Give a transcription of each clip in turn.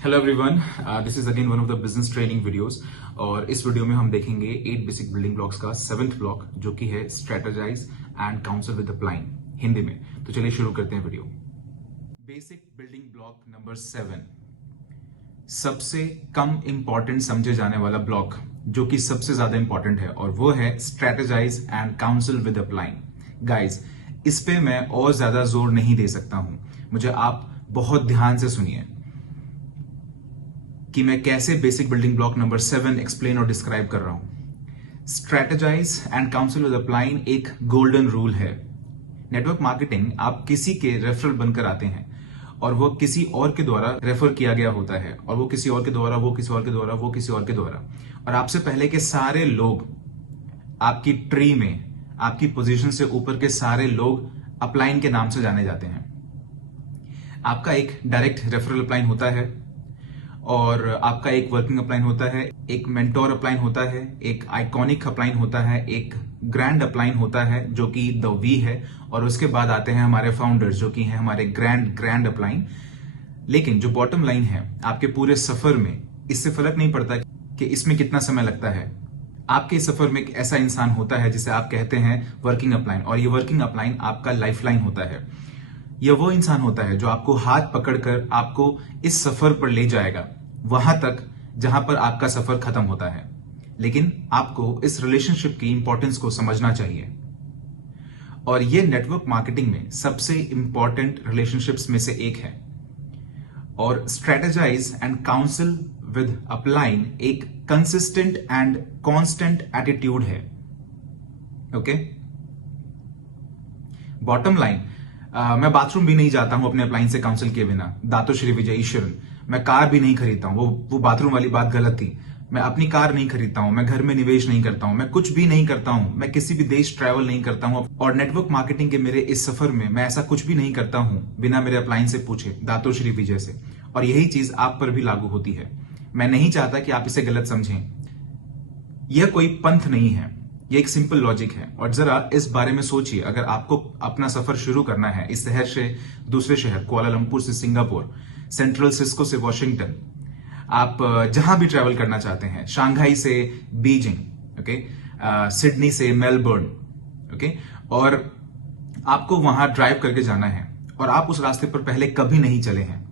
Hello everyone, this is again one of the business training videos. और इस video में हम देखेंगे 8 बेसिक बिल्डिंग ब्लॉक्स का 7th ब्लॉक, जो कि है strategise and council with the client Hindi में। तो चलिए शुरू करते हैं video. Basic building block number 7, सबसे कम इंपॉर्टेंट समझे जाने वाला ब्लॉक जो कि सबसे ज्यादा इंपॉर्टेंट है, और वो है strategise and council with the client. Guys, इस पे मैं और ज्यादा जोर नहीं दे सकता हूं। मुझे आप बहुत ध्यान से सुनिए कि मैं कैसे basic building block number 7 explain और डिस्क्राइब कर रहा हूं। Strategise and council with the client एक गोल्डन रूल है। नेटवर्क मार्केटिंग, आप किसी के रेफरल बनकर आते हैं और वो किसी और के द्वारा रेफर किया गया होता है, और वो किसी और के द्वारा, वो किसी और के द्वारा, वो किसी और के द्वारा, और आपसे पहले के सारे लोग आपकी ट्री में, आपकी पोजीशन से ऊपर के सारे लोग अपलाइन के नाम से जाने जाते हैं। आपका एक डायरेक्ट रेफरल अपलाइन होता है, और आपका एक वर्किंग अपलाइन होता है, एक मेंटोर अपलाइन होता है, एक आइकॉनिक अपलाइन होता है, एक ग्रैंड अपलाइन होता है जो कि द वी है, और उसके बाद आते हैं हमारे फाउंडर्स जो कि हैं हमारे ग्रैंड अपलाइन। लेकिन जो बॉटम लाइन है आपके पूरे सफर में, इससे फर्क नहीं पड़ता कि इसमें कितना समय लगता है। आपके सफर में एक ऐसा इंसान होता है जिसे आप कहते हैं वर्किंग अपलाइन, और ये वर्किंग अपलाइन आपका लाइफ लाइन होता है। यह वो इंसान होता है जो आपको हाथ पकड़कर आपको इस सफर पर ले जाएगा, वहां तक जहां पर आपका सफर खत्म होता है। लेकिन आपको इस रिलेशनशिप की इंपॉर्टेंस को समझना चाहिए, और यह नेटवर्क मार्केटिंग में सबसे इंपॉर्टेंट रिलेशनशिप्स में से एक है। और strategise and council with upline एक कंसिस्टेंट एंड कांस्टेंट एटीट्यूड है। ओके, बॉटम लाइन, मैं बाथरूम भी नहीं जाता हूं अपने अपलाइन से काउंसिल किए बिना। दातो श्री विजय ईश्वरन। मैं कार भी नहीं खरीदता हूं, वो बाथरूम वाली बात गलत थी। मैं अपनी कार नहीं खरीदता हूं, मैं घर में निवेश नहीं करता हूं, मैं कुछ भी नहीं करता हूं, मैं किसी भी देश ट्रैवल नहीं करता हूं, और नेटवर्क मार्केटिंग के मेरे इस सफर में मैं ऐसा कुछ भी नहीं करता हूं बिना मेरे अपलाइन से पूछे, दातो श्री विजय से। और यही चीज आप पर भी लागू होती है। मैं नहीं चाहता कि आप इसे गलत समझें। यह कोई पंथ नहीं है, ये एक सिंपल लॉजिक है। और जरा इस बारे में सोचिए, अगर आपको अपना सफर शुरू करना है इस शहर से दूसरे शहर, कुआलालंपुर से सिंगापुर, सेंट्रल सिस्को से वॉशिंगटन, आप जहां भी ट्रैवल करना चाहते हैं, शांघाई से बीजिंग, ओके, सिडनी से मेलबर्न, ओके, और आपको वहां ड्राइव करके जाना है, और आप उस रास्ते पर पहले कभी नहीं चले हैं,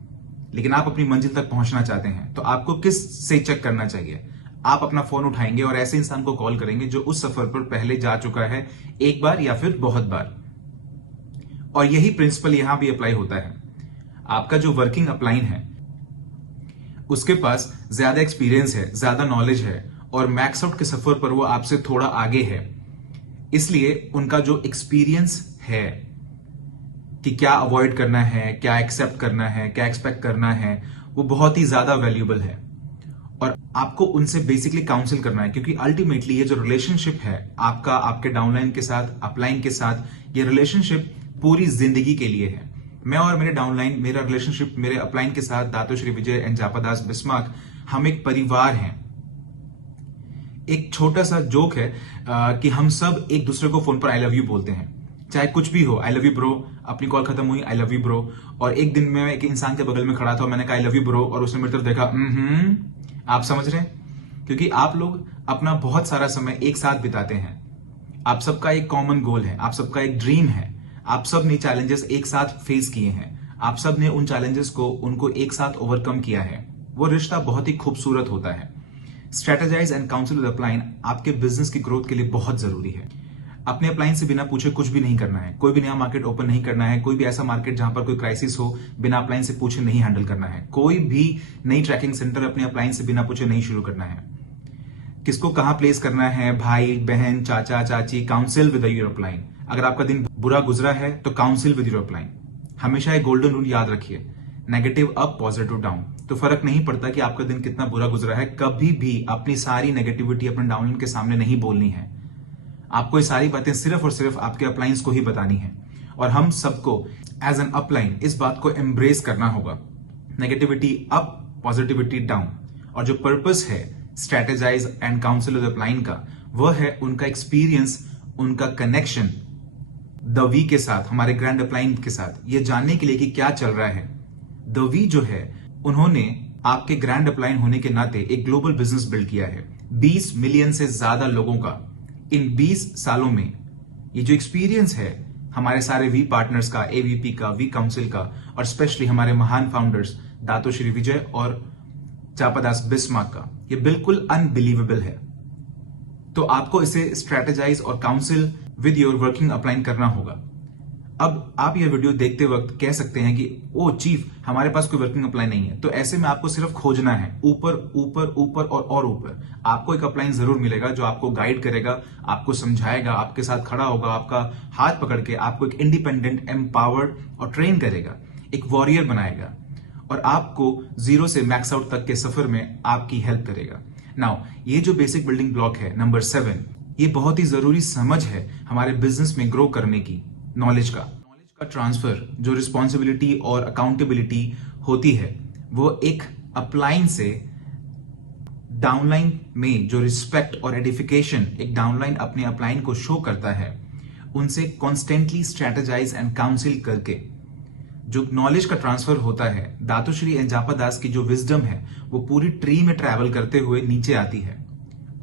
लेकिन आप अपनी मंजिल तक पहुंचना चाहते हैं, तो आपको किस से चेक करना चाहिए? आप अपना फोन उठाएंगे और ऐसे इंसान को कॉल करेंगे जो उस सफर पर पहले जा चुका है, एक बार या फिर बहुत बार। और यही प्रिंसिपल यहां भी अप्लाई होता है। आपका जो वर्किंग अपलाइन है उसके पास ज्यादा एक्सपीरियंस है, ज्यादा नॉलेज है, और मैक्स आउट के सफर पर वो आपसे थोड़ा आगे है। इसलिए उनका जो एक्सपीरियंस है कि क्या अवॉइड करना है, क्या एक्सेप्ट करना है, क्या एक्सपेक्ट करना है, वो बहुत ही ज्यादा वैल्यूएबल है। और आपको उनसे बेसिकली काउंसिल करना है, क्योंकि अल्टीमेटली ये जो रिलेशनशिप है आपका आपके डाउनलाइन के साथ, अपलाइन के साथ, ये रिलेशनशिप पूरी जिंदगी के लिए है। मैं और मेरे डाउनलाइन, मेरा रिलेशनशिप मेरे अपलाइन के साथ, दातो श्री विजय एंड जापादास बिस्मार्क, हम एक परिवार हैं। एक छोटा सा जोक है कि हम सब एक दूसरे को फोन पर आई लव यू बोलते हैं, चाहे कुछ भी हो। आई लव यू ब्रो, अपनी कॉल खत्म हुई, आई लव यू ब्रो। और एक दिन मैं एक इंसान के बगल में खड़ा था, मैंने कहा आई लव यू ब्रो, और उसने मेरी तरफ देखा। आप समझ रहे हैं? क्योंकि आप लोग अपना बहुत सारा समय एक साथ बिताते हैं। आप सबका एक कॉमन गोल है, आप सबका एक ड्रीम है, आप सब ने चैलेंजेस एक साथ फेस किए हैं, आप सब ने उन चैलेंजेस को, उनको एक साथ ओवरकम किया है। वो रिश्ता बहुत ही खूबसूरत होता है। Strategise and council with upline आपके बिजनेस की ग्रोथ के लिए बहुत जरूरी है। अपने अपलाइन से बिना पूछे कुछ भी नहीं करना है, कोई भी नया मार्केट ओपन नहीं करना है, कोई भी ऐसा मार्केट जहां पर कोई क्राइसिस हो बिना अपलाइन से पूछे नहीं हैंडल करना है, कोई भी नई ट्रैकिंग सेंटर अपने अपलाइन से बिना पूछे नहीं शुरू करना है। किसको कहां प्लेस करना है, भाई बहन चाचा चाची, काउंसिल विद योर अपलाइन। अगर आपका दिन बुरा गुजरा है तो काउंसिल विद योर अपलाइन। हमेशा एक गोल्डन रूल याद रखिए, नेगेटिव अप, पॉजिटिव डाउन। तो फर्क नहीं पड़ता कि आपका दिन कितना बुरा गुजरा है, कभी भी अपनी सारी नेगेटिविटी अपने डाउनलाइन के सामने नहीं बोलनी है। आपको ये सारी बातें सिर्फ और सिर्फ आपके अपलाइंस को ही बतानी है, और हम सबको एज एन अपलाइन इस बात को एम्ब्रेस करना होगा। Negativity up, positivity down. और जो पर्पस है strategise and council with upline का, वह है उनका एक्सपीरियंस, उनका कनेक्शन द वी के साथ, हमारे ग्रैंड अपलाइन के साथ, ये जानने के लिए कि क्या चल रहा है। द वी जो है, उन्होंने आपके ग्रैंड अपलाइन होने के नाते एक ग्लोबल बिजनेस बिल्ड किया है। 20 मिलियन से ज्यादा लोगों का इन 20 सालों में ये जो एक्सपीरियंस है हमारे सारे वी पार्टनर्स का, एवीपी का, वी काउंसिल का और स्पेशली हमारे महान फाउंडर्स दातो श्री विजय और जापादास बिस्मार्क का, ये बिल्कुल अनबिलीवेबल है। तो आपको इसे स्ट्रेटेजाइज और council with your working upline करना होगा। अब आप यह वीडियो देखते वक्त कह सकते हैं कि ओ चीफ, हमारे पास कोई वर्किंग अपलाइन नहीं है। तो ऐसे में आपको सिर्फ खोजना है ऊपर ऊपर ऊपर और ऊपर। आपको एक अपलाइन जरूर मिलेगा जो आपको गाइड करेगा, आपको समझाएगा, आपके साथ खड़ा होगा, आपका हाथ पकड़ के आपको एक इंडिपेंडेंट, एम्पावर्ड और ट्रेन करेगा, एक वॉरियर बनाएगा और आपको जीरो से मैक्स आउट तक के सफर में आपकी हेल्प करेगा। नाउ ये जो बेसिक बिल्डिंग ब्लॉक है नंबर 7, ये बहुत ही जरूरी समझ है हमारे बिजनेस में ग्रो करने की। नॉलेज का ट्रांसफर, जो रिस्पॉन्सिबिलिटी और अकाउंटेबिलिटी होती है, वो एक अपलाइन से डाउनलाइन में जो रिस्पेक्ट और एडिफिकेशन एक डाउनलाइन अपने अपलाइन को शो करता है, उनसे कॉन्स्टेंटली स्ट्रेटेजाइज एंड काउंसिल करके जो नॉलेज का ट्रांसफर होता है, दातोश्री एंड जापादास की जो विजडम है वो पूरी ट्री में ट्रैवल करते हुए नीचे आती है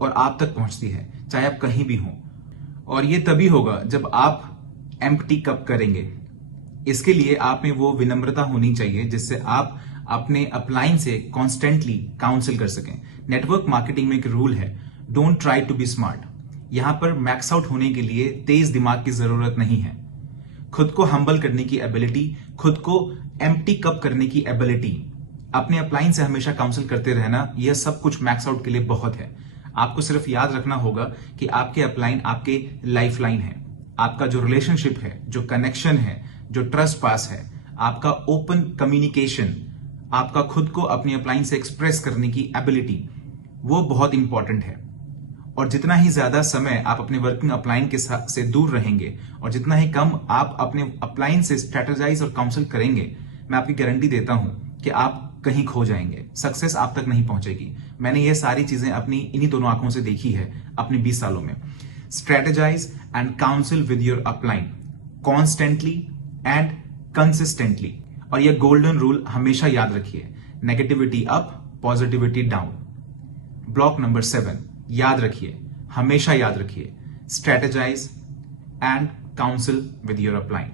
और आप तक पहुंचती है, चाहे आप कहीं भी हों। और ये तभी होगा जब आप एम्प्टी कप करेंगे। इसके लिए आप में वो विनम्रता होनी चाहिए जिससे आप अपने अपलाइन से कॉन्स्टेंटली काउंसिल कर सकें। नेटवर्क मार्केटिंग में एक रूल है, don't try to be smart. यहां पर मैक्स आउट होने के लिए तेज दिमाग की जरूरत नहीं है। खुद को हम्बल करने की एबिलिटी, खुद को एम्प्टी कप करने की एबिलिटी, अपने अपलाइन से हमेशा काउंसिल करते रहना, यह सब कुछ मैक्स आउट के लिए बहुत है। आपको सिर्फ याद रखना होगा कि आपके अपलाइन आपके लाइफ लाइन है। आपका जो रिलेशनशिप है, जो कनेक्शन है, जो ट्रस्ट पास है, आपका ओपन कम्युनिकेशन, आपका खुद को अपनी अपलाइन से एक्सप्रेस करने की एबिलिटी, वो बहुत इंपॉर्टेंट है। और जितना ही ज्यादा समय आप अपने वर्किंग अपलाइन के से दूर रहेंगे और जितना ही कम आप अपने अपलाइन से स्ट्रेटेजाइज और काउंसिल करेंगे, मैं आपकी गारंटी देता हूं कि आप कहीं खो जाएंगे, सक्सेस आप तक नहीं पहुंचेगी। मैंने ये सारी चीजें अपनी इन्हीं दोनों आंखों से देखी है अपने 20 सालों में। Strategize and counsel with your upline constantly and consistently। और यह गोल्डन रूल हमेशा याद रखिए, negativity up, positivity down. Block number 7 याद रखिए, हमेशा याद रखिए, strategize and counsel with your upline।